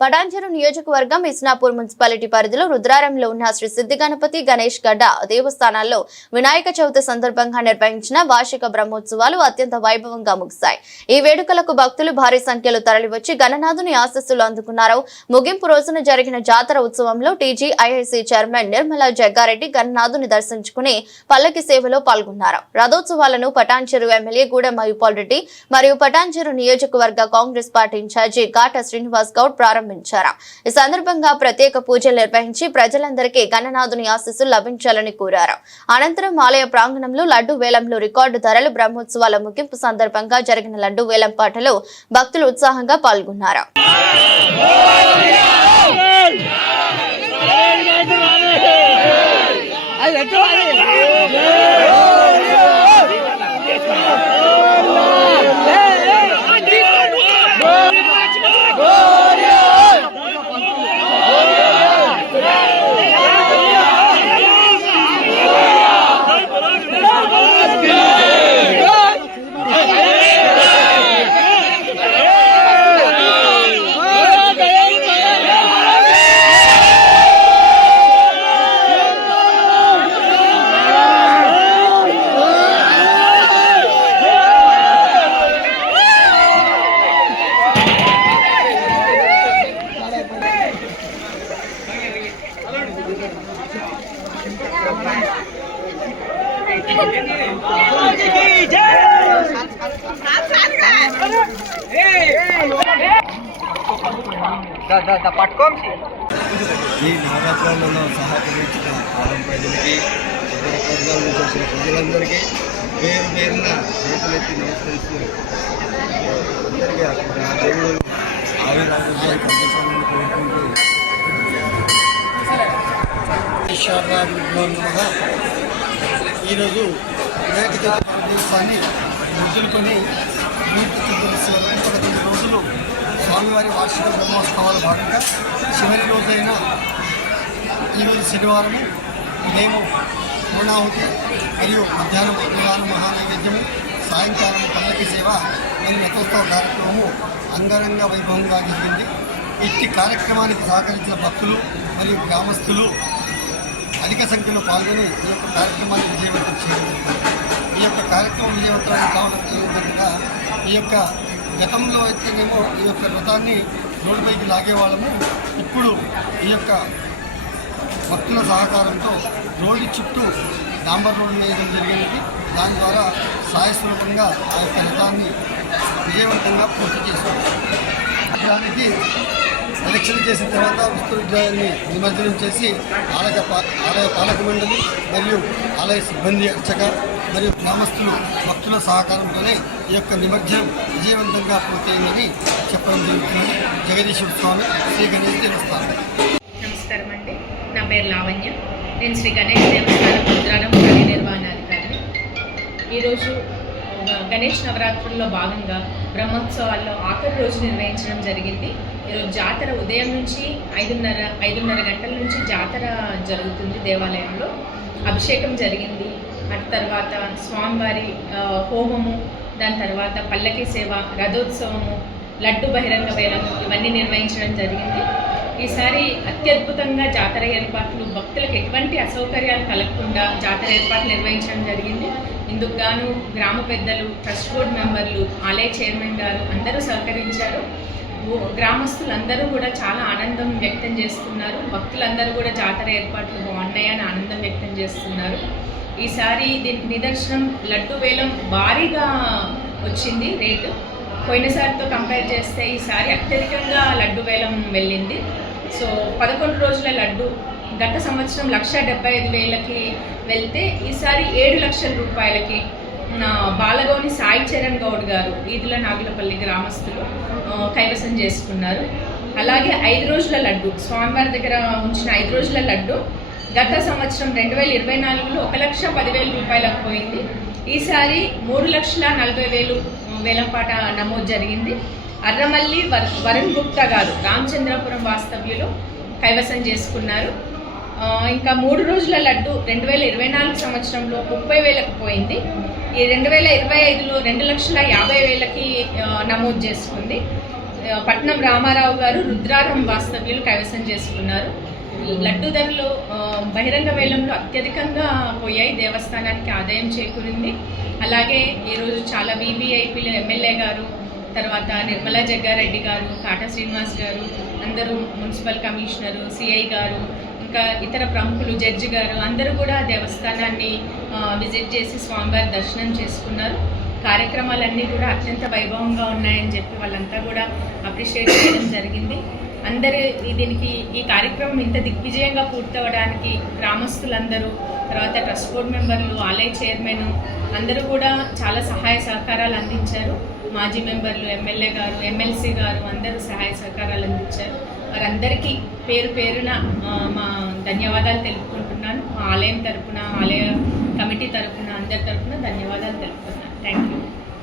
పటాంచెరు నియోజకవర్గం ఇస్నాపూర్ మున్సిపాలిటీ పరిధిలో రుద్రారంలో ఉన్న శ్రీ సిద్ధి గణపతి గణేష్ గడ్డ దేవస్థానాల్లో వినాయక చవితి సందర్భంగా నిర్వహించిన వార్షిక బ్రహ్మోత్సవాలు అత్యంత వైభవంగా ముగిశాయి. ఈ వేడుకలకు భక్తులు భారీ సంఖ్యలో తరలివచ్చి గణనాథుని ఆశస్సులు అందుకున్నారు. ముగింపు రోజున జరిగిన జాతర ఉత్సవంలో TG IIC chairman Nirmala Jaggareddy గణనాథుని దర్శించుకుని పల్లకి సేవలో పాల్గొన్నారు. రథోత్సవాలను పటాంచెరు ఎమ్మెల్యే గూడెం మయూపాల్ రెడ్డి మరియు పటాంచెరు నియోజకవర్గ Congress party in charge Kata Srinivas Goud ప్రారంభించారు ఈ సందర్భంగా ప్రత్యేక పూజలు నిర్వహించి ప్రజలందరికీ గణనాథుని ఆశీస్సులు లభించాలని కోరారు అనంతరం ఆలయ ప్రాంగణంలో లడ్డు వేలంలో రికార్డు ధరలు బ్రహ్మోత్సవాల ముగింపు సందర్భంగా జరిగిన లడ్డు వేలం పాటలో భక్తులు ఉత్సాహంగా పాల్గొన్నారు పట్టుకోండి ఈ నవరాత్రులలో సహకరించిన పాలెం ప్రజలకి ఇతర ప్రాంతాల నుంచి వచ్చిన ప్రజలందరికీ పేరు పేరున చేతులెత్తి నమస్కరిస్తూ అందరికీ ఆ దేవుడు ఆవిరారోగ్యాలు కల్పించాలని కోరుకుంటూ ఈశ్వరాభిజ్ఞానంగా ఈరోజు వినాయక చవితి దివసాన్ని ముద్దులుకొని నీటి పదకొండు రోజులు స్వామివారి వార్షిక బ్రహ్మోత్సవాల భాగంగా చివరి రోజైన ఈరోజు శనివారము మేము పూర్ణాహుతి మరియు మధ్యాహ్నం ప్రధాన మహానైవేద్యము సాయంకాలం పల్లకి సేవ మరియు రథోత్సవ కార్యక్రమము అంగరంగ వైభవంగా జరిగింది. ఇట్టి కార్యక్రమానికి సహకరించిన భక్తులు మరియు గ్రామస్తులు అధిక సంఖ్యలో పాల్గొని ఈ యొక్క కార్యక్రమాన్ని విజయవంతం చేయడం ఈ యొక్క కార్యక్రమం విజయవంతం కావడం విధంగా ఈ యొక్క గతంలో అయితేనేమో ఈ యొక్క రథాన్ని రోడ్డుపైకి లాగేవాళ్ళము ఇప్పుడు ఈ యొక్క భక్తుల సహకారంతో రోడ్డు చుట్టూ డాంబర్ రోడ్డు వేయడం జరిగింది దాని ద్వారా సాయస్వరూపంగా ఆ యొక్క రథాన్ని విజయవంతంగా పూర్తి చేశారు దానికి ప్రదక్షిణ చేసిన తర్వాత విశ్వవిద్యాలయాన్ని నిమజ్జనం చేసి ఆలయ ఆలయ పాలక మండలి మరియు ఆలయ సిబ్బంది అర్చక మరియు గ్రామస్తులు భక్తుల సహకారంతోనే ఈ యొక్క నిమజ్జనం విజయవంతంగా పూర్తయిందని చెప్పడం జరుగుతుంది జగదీశ్వర స్వామి శ్రీ గణేష్ దేవస్థానం. నమస్కారం అండి. నా పేరు లావణ్య. నేను శ్రీ గణేష్ దేవస్థానం రుద్రారం కార్యనిర్వహణాధికారిని. ఈరోజు గణేష్ నవరాత్రుల్లో భాగంగా బ్రహ్మోత్సవాల్లో ఆఖరి రోజు నిర్వహించడం జరిగింది. ఈరోజు జాతర ఉదయం నుంచి ఐదున్నర ఐదున్నర గంటల నుంచి జాతర జరుగుతుంది దేవాలయంలో. అభిషేకం జరిగింది. అటు తర్వాత స్వామివారి హోమము దాని తర్వాత పల్లకి సేవ రథోత్సవము లడ్డు బహిరంగ వేలం ఇవన్నీ నిర్వహించడం జరిగింది. ఈసారి అత్యద్భుతంగా జాతర ఏర్పాట్లు భక్తులకు ఎటువంటి అసౌకర్యాలు కలగకుండా జాతర ఏర్పాట్లు నిర్వహించడం జరిగింది. ఇందుకు గాను గ్రామ పెద్దలు ట్రస్ట్ బోర్డు మెంబర్లు ఆలయ చైర్మన్ గారు అందరూ సహకరించారు. గ్రామస్తులు గ్రామస్తులందరూ కూడా చాలా ఆనందం వ్యక్తం చేస్తున్నారు. భక్తులందరూ కూడా జాతర ఏర్పాట్లు బాగున్నాయని ఆనందం వ్యక్తం చేస్తున్నారు. ఈసారి దీనికి నిదర్శనం లడ్డు వేలం భారీగా వచ్చింది రేటు. పోయినసారితో కంపేర్ చేస్తే ఈసారి అత్యధికంగా లడ్డు వేలం వెళ్ళింది. సో పదకొండు రోజుల లడ్డు గత సంవత్సరం లక్ష డెబ్బై ఐదు వేలకి వెళ్తే ఈసారి ఏడు లక్షల రూపాయలకి నా బాలగౌని సాయి చరణ్ గౌడ్ గారు ఈదుల నాగులపల్లి గ్రామస్తులు కైవసం చేసుకున్నారు. అలాగే ఐదు రోజుల లడ్డు స్వామివారి దగ్గర ఉంచిన ఐదు రోజుల లడ్డు గత సంవత్సరం రెండు వేల ఇరవై నాలుగులో ఒక లక్ష పదివేల రూపాయలకు పోయింది. ఈసారి మూడు లక్షల నలభై వేలు వేలంపాట నమోదు జరిగింది. అర్రమల్లి వర్ వరుణ్ గుప్తా గారు రామచంద్రపురం వాస్తవ్యులు కైవసం చేసుకున్నారు. ఇంకా మూడు రోజుల లడ్డు రెండు వేల ఇరవై నాలుగు సంవత్సరంలో ముప్పై వేలకు పోయింది. ఈ రెండు వేల ఇరవై ఐదులో రెండు లక్షల యాభై వేలకి నమోదు చేసుకుంది. పట్నం రామారావు గారు రుద్రారం వాస్తవ్యులు కైవసం చేసుకున్నారు. లడ్డు ధరలు బహిరంగ వేలంలో అత్యధికంగా పోయాయి. దేవస్థానానికి ఆదాయం చేకూరింది. అలాగే ఈరోజు చాలా వీవీఐపీలు ఎమ్మెల్యే గారు తర్వాత నిర్మలా జగ్గారెడ్డి గారు కాటా శ్రీనివాస్ గారు అందరూ మున్సిపల్ కమిషనరు సిఐ గారు ఇంకా ఇతర ప్రముఖులు జడ్జి గారు అందరూ కూడా దేవస్థానాన్ని విజిట్ చేసి స్వామివారి దర్శనం చేసుకున్నారు. కార్యక్రమాలన్నీ కూడా అత్యంత వైభవంగా ఉన్నాయని చెప్పి వాళ్ళంతా కూడా అప్రిషియేట్ చేయడం జరిగింది. అందరూ దీనికి ఈ కార్యక్రమం ఇంత దిగ్విజయంగా పూర్తవడానికి గ్రామస్తులందరూ తర్వాత ట్రస్ట్ బోర్డు మెంబర్లు ఆలయ చైర్మన్ అందరూ కూడా చాలా సహాయ సహకారాలు అందించారు. మాజీ మెంబర్లు ఎమ్మెల్యే గారు ఎమ్మెల్సీ గారు అందరూ సహాయ సహకారాలు అందించారు. వారందరికీ పేరు పేరున మా ధన్యవాదాలు తెలుపుకుంటున్నాను. మా ఆలయం తరపున ఆలయ కమిటీ తరపున అందరి తరపున ధన్యవాదాలు తెలుపుతున్నాను. Thank you.